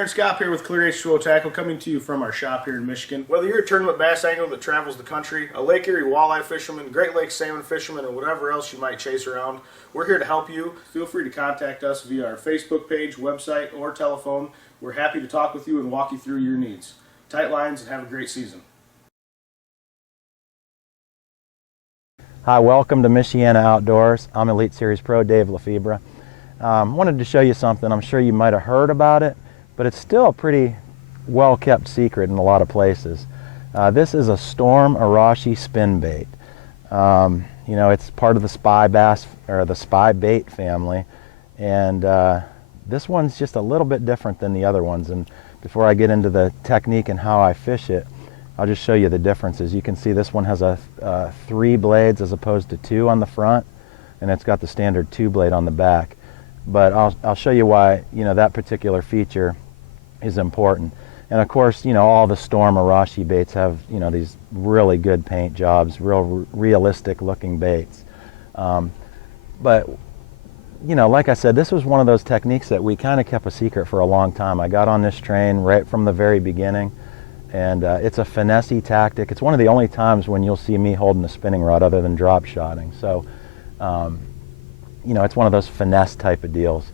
Aaron Scott here with Clear H2O Tackle, coming to you from our shop here in Michigan. Whether you're a tournament bass angler that travels the country, a Lake Erie walleye fisherman, Great Lakes salmon fisherman, or whatever else you might chase around, we're here to help you. Feel free to contact us via our Facebook page, website, or telephone. We're happy to talk with you and walk you through your needs. Tight lines and have a great season. Hi, welcome to Michiana Outdoors. I'm Elite Series Pro Dave Lefebre. Wanted to show you something. I'm sure you might have heard about it, but it's still a pretty well-kept secret in a lot of places. This is a storm Arashi spinbait. You know, it's part of the spy bass or the spinbait family, and this one's just a little bit different than the other ones. And before I get into the technique and how I fish it, I'll just show you the differences. You can see this one has 3 blades as opposed to 2 on the front, and it's got the standard 2 blade on the back. But I'll show you why, you know, that particular feature is important. And of course, you know, all the Storm Arashi baits have, you know, these really good paint jobs, realistic looking baits. But you know, like I said, this was one of those techniques that we kind of kept a secret for a long time. I got on this train right from the very beginning, and it's a finesse-y tactic. It's one of the only times when you'll see me holding a spinning rod other than drop shotting. So you know, it's one of those finesse type of deals.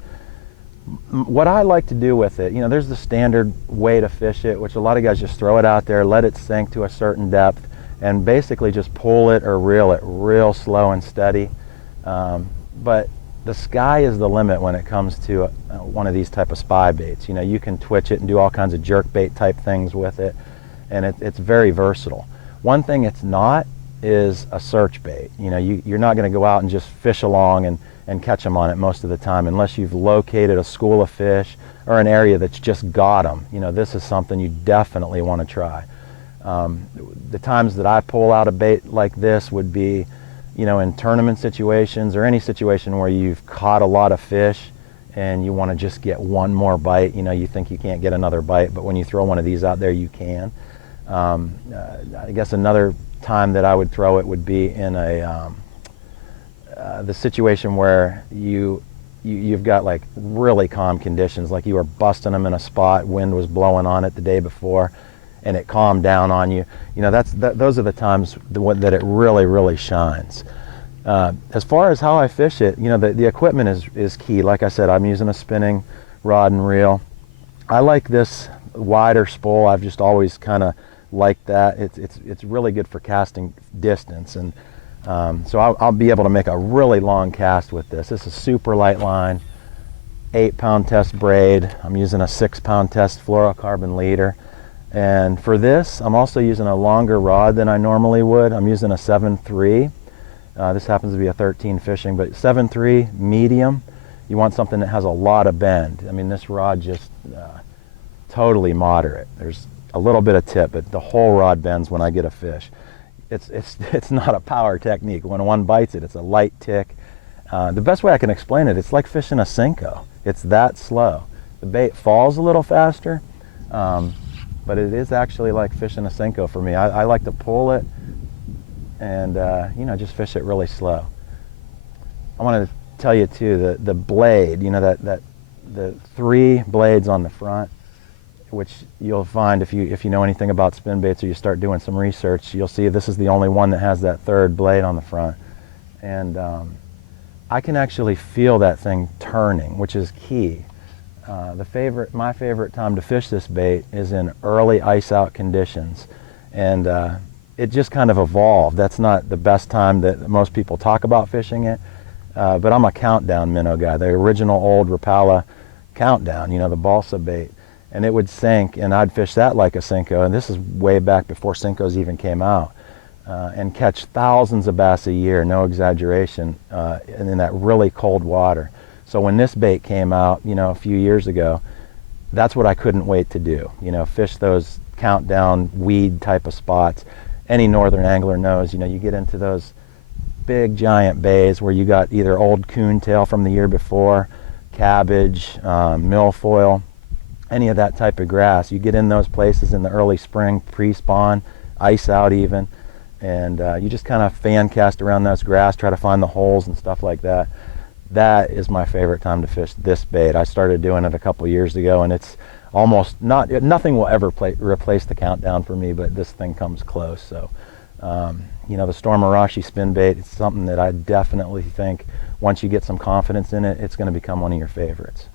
What I like to do with it, you know, there's the standard way to fish it, which a lot of guys just throw it out there, let it sink to a certain depth, and basically just pull it or reel it real slow and steady. But the sky is the limit when it comes to one of these type of spy baits. You know, you can twitch it and do all kinds of jerk bait type things with it, and it's very versatile. One thing it's not is a search bait. You know, you're not going to go out and just fish along and catch them on it most of the time unless you've located a school of fish or an area that's just got them. You know, this is something you definitely want to try. The times that I pull out a bait like this would be, you know, in tournament situations or any situation where you've caught a lot of fish and you want to just get one more bite. You know, you think you can't get another bite, but when you throw one of these out there, you can. I guess another time that I would throw it would be in the situation where you've got like really calm conditions, like you were busting them in a spot, wind was blowing on it the day before, and it calmed down on you. You know, those are the times that it really shines. As far as how I fish it, you know, the equipment is key. Like I said, I'm using a spinning rod and reel. I like this wider spool. I've just always kind of liked that. It's really good for casting distance, and so I'll be able to make a really long cast with this. This is super light line, 8-pound test braid. I'm using a 6-pound test fluorocarbon leader. And for this, I'm also using a longer rod than I normally would. I'm using a 7.3. This happens to be a 13 fishing, but 7.3 medium. You want something that has a lot of bend. I mean, this rod just totally moderate. There's a little bit of tip, but the whole rod bends when I get a fish. It's not a power technique. When one bites it, it's a light tick. The best way I can explain it, it's like fishing a Senko. It's that slow. The bait falls a little faster, but it is actually like fishing a Senko for me. I like to pull it and you know, just fish it really slow. I want to tell you too, the blade, you know, that the 3 blades on the front, which you'll find if you know anything about spin baits or you start doing some research, you'll see this is the only one that has that 3rd blade on the front. And I can actually feel that thing turning, which is key. My favorite time to fish this bait is in early ice out conditions, and it just kind of evolved. That's not the best time that most people talk about fishing it, but I'm a countdown minnow guy, the original old Rapala countdown, you know, the balsa bait. And it would sink, and I'd fish that like a Senko, and this is way back before Senkos even came out, and catch thousands of bass a year, no exaggeration, and in that really cold water. So when this bait came out, you know, a few years ago, that's what I couldn't wait to do. You know, fish those countdown weed type of spots. Any northern angler knows, you know, you get into those big giant bays where you got either old coontail from the year before, cabbage, milfoil, any of that type of grass. You get in those places in the early spring, pre-spawn, ice out even, and you just kind of fan cast around those grass, try to find the holes and stuff like that. that is my favorite time to fish this bait. I started doing it a couple years ago, and it's almost nothing will ever replace the countdown for me, but this thing comes close. So you know, the Stormarashi spinbait, it's something that I definitely think once you get some confidence in it, it's going to become one of your favorites.